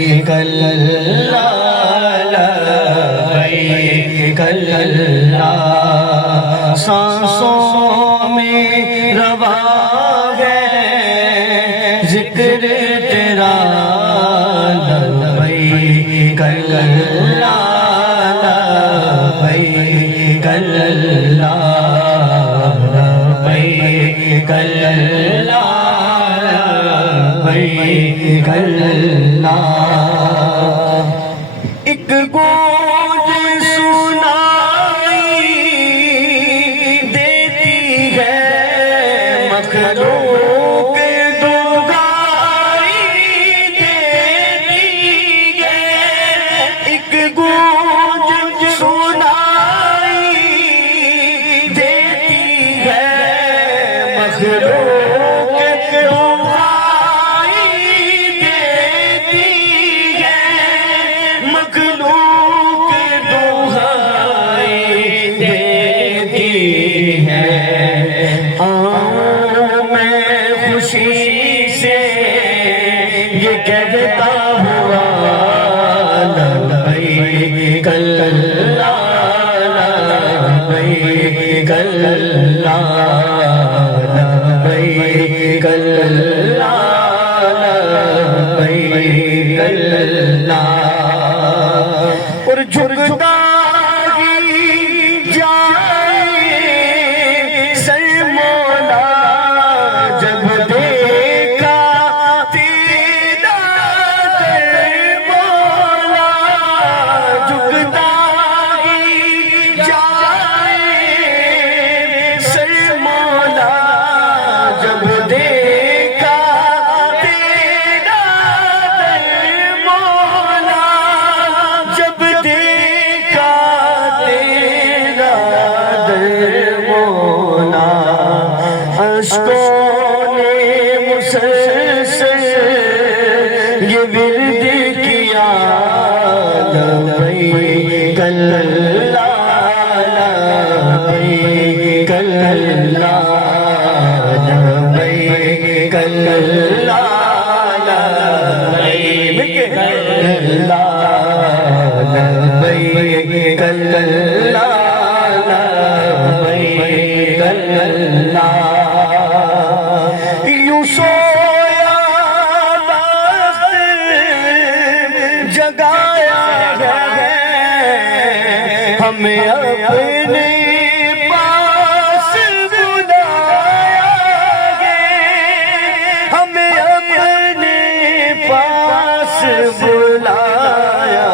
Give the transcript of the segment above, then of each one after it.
لبیک اللہ لبیک اللہ سانسوں میں روا ہے ذکر تیرا لبیک اللہ لبیک اللہ لبیک اللہ لبیک اللہ ایک گونج سنائی دیتی ہے مخلوق دعائی دیتی ہے ایک گونج سنائی دیتی ہے مخلوق دعائی دیتی ہے مخلوق دعائی دیتی ہے میں خوشی سے یہ کہتا ہوا لبیک اللہ لبیک اللہ لبیک اللہ لبیک اللہ اور جھکتا ہی جائے سر مولا جب دیکھا تیرا در مولا جھکتا ہی جائے سر مولا جب دیکھا تیرا در مولا جب دیکھا تیرا در مولا اشکوں نے مسلسل یہ ورد کیا لبیک اللہ لبیک اللہ لبیک اللہ لبیک اللہ لبیک اللہ لبیک اللہ یوں سویا بخت جگایا ہے ہمیں اپنے پاس بلایا ہے ہمیں اپنے پاس بلایا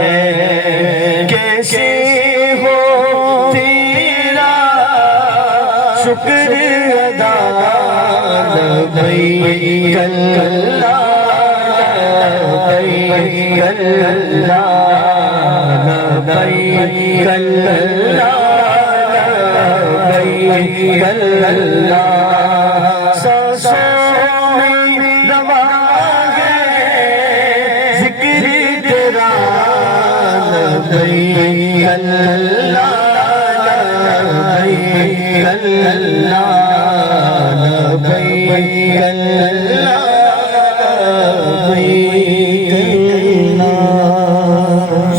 ہے کیسے ہو تیرا شکر ادا لبیک اللہ لبیک اللہ لبیک اللہ لبیک اللہ سانسوں میں روا ہے ذکر تیرا لبیک اللہ لبیک اللہ